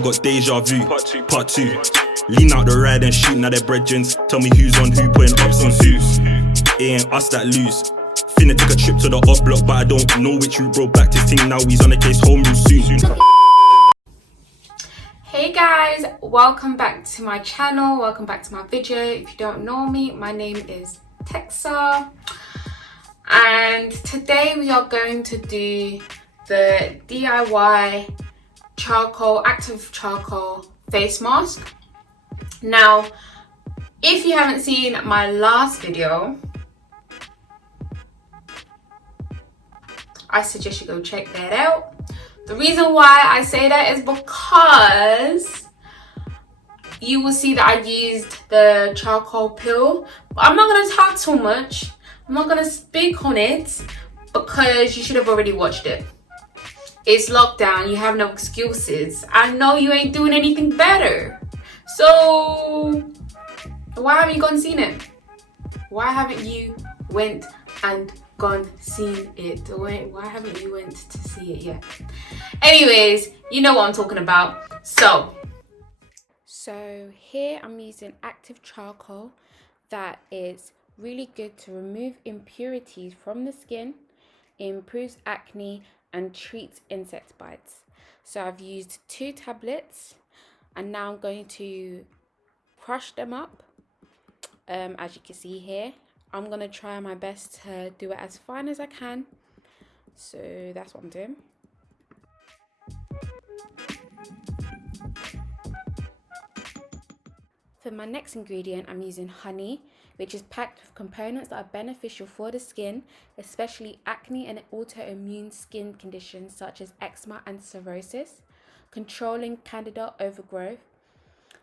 Got deja vu, part two. Lean out the ride and shoot, now they're brethren. Tell me who's on who, putting ups on suits. It ain't us that lose. Finna take a trip to the up block, but I don't know which route, bro. Back to thing now, he's on the case, home real soon. Hey guys, welcome back to my channel, welcome back to my video. If you don't know me, my name is Texa, and today we are going to do the DIY active charcoal face mask. Now, if you haven't seen my last video, I suggest you go check that out. The reason why I say that is because you will see that I used the charcoal peel. But I'm not going to talk too much. I'm not going to speak on it because you should have already watched it. It's lockdown. You have no excuses. I know you ain't doing anything better. So why haven't you gone and seen it? Why haven't you went and seen it? Why haven't you went to see it yet? Anyways, you know what I'm talking about. So here I'm using active charcoal that is really good to remove impurities from the skin, improves acne and treats insect bites. So I've used 2 tablets and now I'm going to crush them up. As you can see here, I'm going to try my best to do it as fine as I can. So that's what I'm doing. For my next ingredient, I'm using honey, which is packed with components that are beneficial for the skin, especially acne and autoimmune skin conditions such as eczema and cirrhosis, controlling candida overgrowth,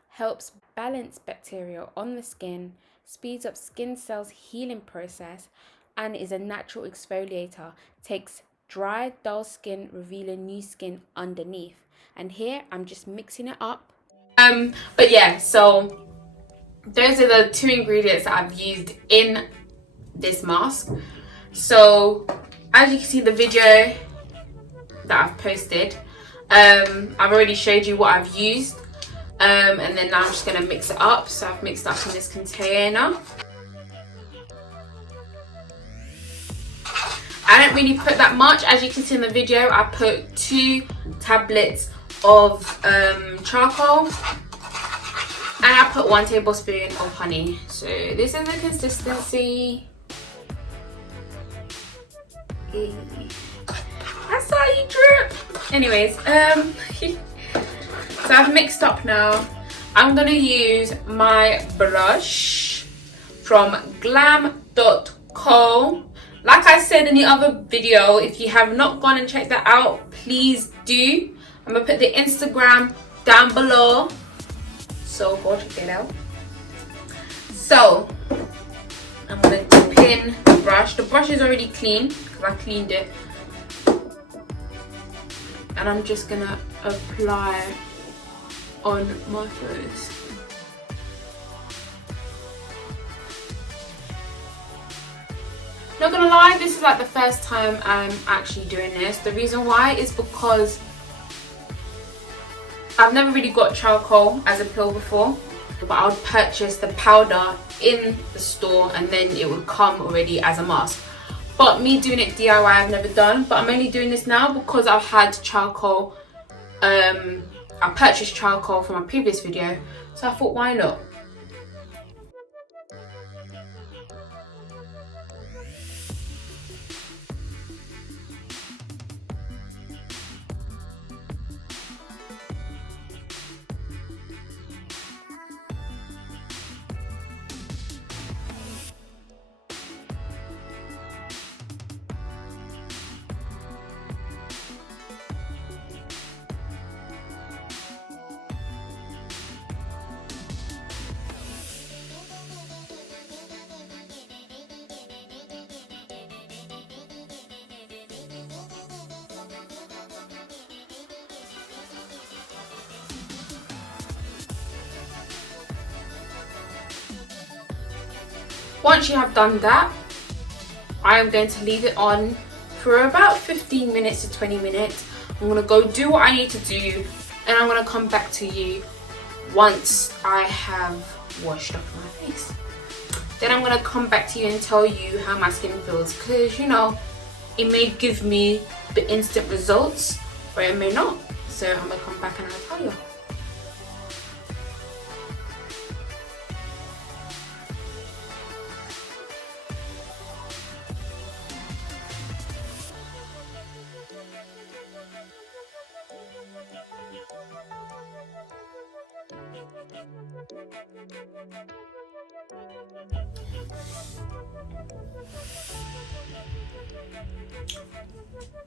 helps balance bacteria on the skin, speeds up skin cells healing process, and is a natural exfoliator, takes dry, dull skin, revealing new skin underneath. And here I'm just mixing it up. But yeah, so those are the 2 ingredients that I've used in this mask. So as you can see the video that I've posted, I've already showed you what I've used, and then now I'm just going to mix it up. So I've mixed up in this container. I don't really put that much. As you can see in the video, I put 2 tablets of charcoal, and I put 1 tablespoon of honey. So this is the consistency. I saw you drip. Anyways, so I've mixed up now. I'm gonna use my brush from glam.co. Like I said in the other video, if you have not gone and checked that out, please do. I'm gonna put the Instagram down below, so go check it out. So I'm gonna dip in the brush. The brush is already clean because I cleaned it, and I'm just gonna apply on my face. Not gonna lie, this is like the first time I'm actually doing this. The reason why is because I've never really got charcoal as a pill before, but I would purchase the powder in the store and then it would come already as a mask. But me doing it DIY I've never done, but I'm only doing this now because I've had charcoal. I purchased charcoal from my previous video, so I thought, why not? Once you have done that, I am going to leave it on for about 15 minutes to 20 minutes. I'm going to go do what I need to do and I'm gonna come back to you once I have washed off my face. Then I'm gonna come back to you and tell you how my skin feels, because you know, it may give me the instant results or it may not. So I'm gonna come back and I'll tell you.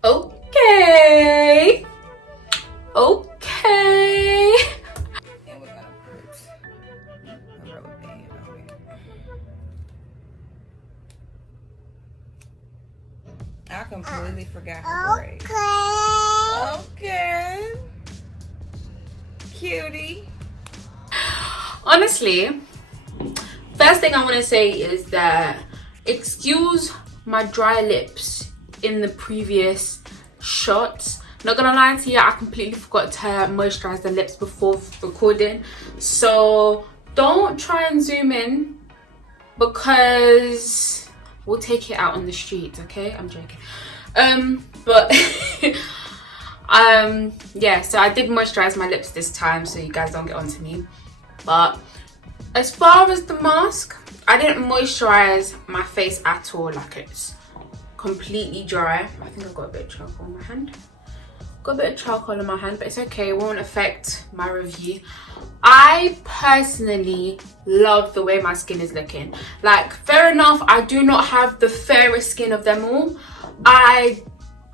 Okay. Okay. And we're gonna put a rubber band on it. I completely forgot her braid. Okay. Cutie. Honestly, first thing I want to say is that excuse my dry lips in the previous shots. Not gonna lie to you, I completely forgot to moisturize the lips before recording, so don't try and zoom in because we'll take it out on the streets, okay? I'm joking. But yeah, so I did moisturize my lips this time so you guys don't get onto me. But as far as the mask, I didn't moisturize my face at all. Like, it's completely dry. I think I've got a bit of charcoal on my hand. Got a bit of charcoal on my hand, but it's okay, it won't affect my review. I personally love the way my skin is looking. Like, fair enough, I do not have the fairest skin of them all. I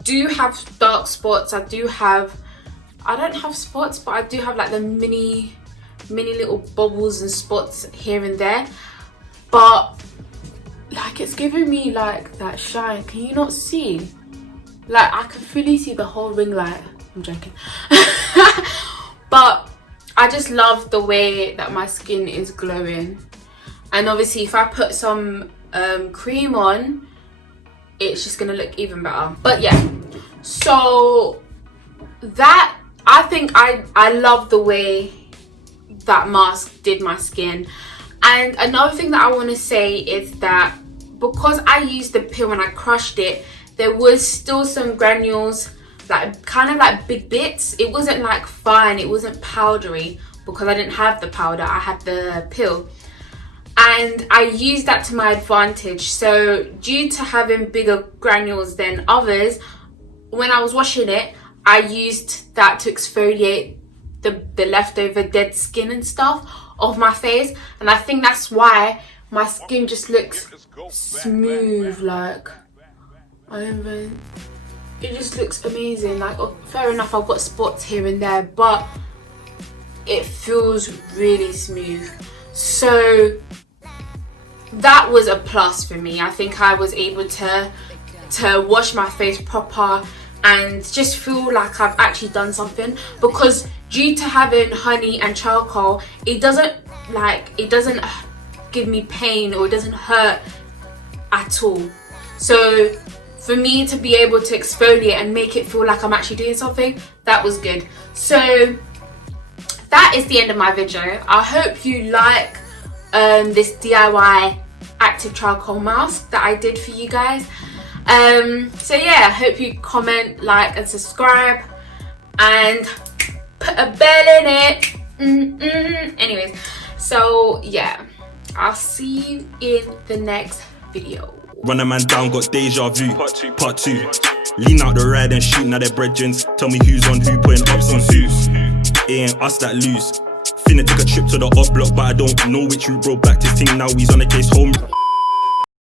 do have dark spots. I don't have spots, but I do have like the mini little bubbles and spots here and there. But like, it's giving me like that shine. Can you not see? Like, I can fully see the whole ring light. I'm joking. But I just love the way that my skin is glowing. And obviously if I put some cream on, it's just gonna look even better. But yeah, so that, I think I love the way that mask did my skin. And another thing that I want to say is that because I used the peel and I crushed it, there was still some granules, like kind of like big bits. It wasn't like fine, it wasn't powdery because I didn't have the powder, I had the peel. And I used that to my advantage. So due to having bigger granules than others, when I was washing it, I used that to exfoliate the leftover dead skin and stuff off my face. And I think that's why my skin just looks smooth. Like, it just looks amazing. Like, fair enough, I've got spots here and there, but it feels really smooth. So that was a plus for me. I think I was able to wash my face proper and just feel like I've actually done something, because due to having honey and charcoal, it doesn't give me pain or it doesn't hurt at all. So for me to be able to exfoliate and make it feel like I'm actually doing something, that was good. So that is the end of my video. I hope you like this DIY active charcoal mask that I did for you guys. So yeah, I hope you comment, like and subscribe and put a bell in it. Anyways, so yeah, I'll see you in the next video. Run a man down, got deja vu. Part two. Lean out the ride and shoot, now they're brethrens. Tell me who's on who, putting ups on suits. It ain't us that lose. Finna take a trip to the up block, but I don't know which route, bro. Back to thing now, he's on the case home.